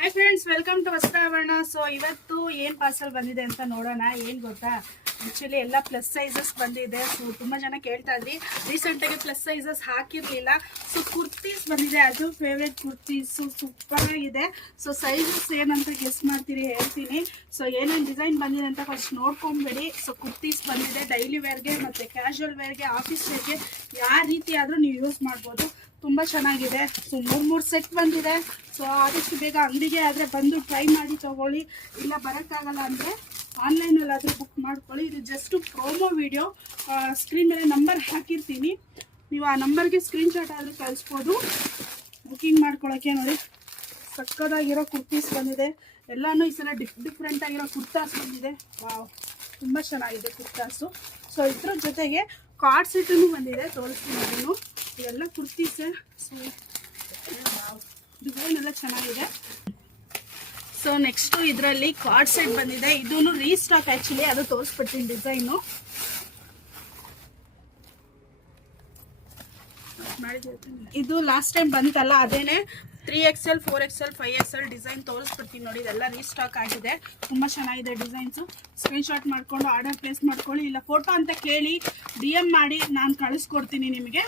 Hi friends, welcome to Vastrabharana. So ಇವತ್ತು ಏನು parcel ಬಂದಿದೆ ಅಂತ ನೋಡೋಣ. ಏನು ಗೊತ್ತಾ, ಆ್ಯಕ್ಚುಲಿ ಎಲ್ಲ ಪ್ಲಸ್ ಸೈಜಸ್ ಬಂದಿದೆ. ಸೊ ತುಂಬ ಜನ ಕೇಳ್ತಾ ಇದ್ರಿ, ರೀಸೆಂಟಾಗಿ ಪ್ಲಸ್ ಸೈಜಸ್ ಹಾಕಿರಲಿಲ್ಲ. ಸೊ ಕುರ್ತೀಸ್ ಬಂದಿದೆ, ಅದು ಫೇವ್ರೇಟ್ ಕುರ್ತೀಸು ಸೂಪರ್ ಆಗಿದೆ. ಸೊ ಸೈಜಸ್ ಏನಂತ ಗೆಸ್ ಮಾಡ್ತೀರಿ, ಹೇಳ್ತೀನಿ. ಸೊ ಏನೇನು ಡಿಸೈನ್ ಬಂದಿದೆ ಅಂತ ಫಸ್ಟ್ ನೋಡ್ಕೊಂಬೇಡಿ. ಸೊ ಕುರ್ತೀಸ್ ಬಂದಿದೆ, ಡೈಲಿ ವೇರ್ಗೆ ಮತ್ತು ಕ್ಯಾಶುವಲ್ ವೇರ್ಗೆ, ಆಫೀಸ್ ವೇರ್ಗೆ ಯಾವ ರೀತಿ ಆದರೂ ನೀವು ಯೂಸ್ ಮಾಡ್ಬೋದು. ತುಂಬ ಚೆನ್ನಾಗಿದೆ. ಸೊ ಮೂರು ಸೆಟ್ ಬಂದಿದೆ. ಸೊ ಆದಷ್ಟು ಬೇಗ ಅಂಗಡಿಗೆ ಆದರೆ ಬಂದು ಟ್ರೈ ಮಾಡಿ ತೊಗೊಳ್ಳಿ. ಇಲ್ಲ ಬರೋಕ್ಕಾಗಲ್ಲ ಅಂದರೆ ಆನ್ಲೈನಲ್ಲಾದರೂ ಬುಕ್ ಮಾಡ್ಕೊಳ್ಳಿ. ಇದು ಜಸ್ಟ್ ಪ್ರೋಮೋ ವಿಡಿಯೋ. ಸ್ಕ್ರೀನ್ ಮೇಲೆ ನಂಬರ್ ಹಾಕಿರ್ತೀನಿ, ನೀವು ಆ ನಂಬರ್ಗೆ ಸ್ಕ್ರೀನ್ಶಾಟ್ ಆದರೂ ಕಳಿಸ್ಬೋದು ಬುಕ್ಕಿಂಗ್ ಮಾಡ್ಕೊಳ್ಳೋಕ್ಕೆ. ನೋಡಿ, ಸಕ್ಕದಾಗಿರೋ ಕುರ್ತೀಸ್ ಬಂದಿದೆ. ಎಲ್ಲನೂ ಈ ಸಲ ಡಿಫ್ರೆಂಟ್ ಆಗಿರೋ ಕುರ್ತಾಸ್ ಬಂದಿದೆ. ವಾವ್, ತುಂಬ ಚೆನ್ನಾಗಿದೆ ಕುರ್ತಾಸು. ಸೊ ಇದ್ರ ಜೊತೆಗೆ ಕಾರ್ಡ್ ಸೆಟ್ಟೂ ಬಂದಿದೆ, ತೋರಿಸ್ತೀನಿ ಅದನ್ನು. ಇವೆಲ್ಲ ಕುರ್ತೀಸೆ. ಸೊ ಡಿಸೈನ್ ಎಲ್ಲ ಚೆನ್ನಾಗಿದೆ. ಸೊ ನೆಕ್ಸ್ಟು ಇದರಲ್ಲಿ ಕಾರ್ಡ್ ಸೆಟ್ ಬಂದಿದೆ. ಇದೂ ರೀಸ್ಟಾಕ್ ಆ್ಯಕ್ಚುಲಿ, ಅದು ತೋರಿಸ್ಬಿಡ್ತೀನಿ ಡಿಸೈನು. ಇದು ಲಾಸ್ಟ್ ಟೈಮ್ ಬಂತಲ್ಲ, ಅದೇನೆ 3XL 4XL 5XL ಡಿಸೈನ್ ತೋರಿಸ್ಬಿಡ್ತೀನಿ ನೋಡಿ. ಇದೆಲ್ಲ ರೀಸ್ಟಾಕ್ ಆಗಿದೆ. ತುಂಬ ಚೆನ್ನಾಗಿದೆ ಡಿಸೈನ್ಸು. ಸ್ಕ್ರೀನ್ಶಾಟ್ ಮಾಡಿಕೊಂಡು ಆರ್ಡರ್ ಪ್ಲೇಸ್ ಮಾಡ್ಕೊಳ್ಳಿ. ಇಲ್ಲ ಫೋಟೋ ಅಂತ ಕೇಳಿ DM ಮಾಡಿ, ನಾನು ಕಳಿಸ್ಕೊಡ್ತೀನಿ ನಿಮಗೆ.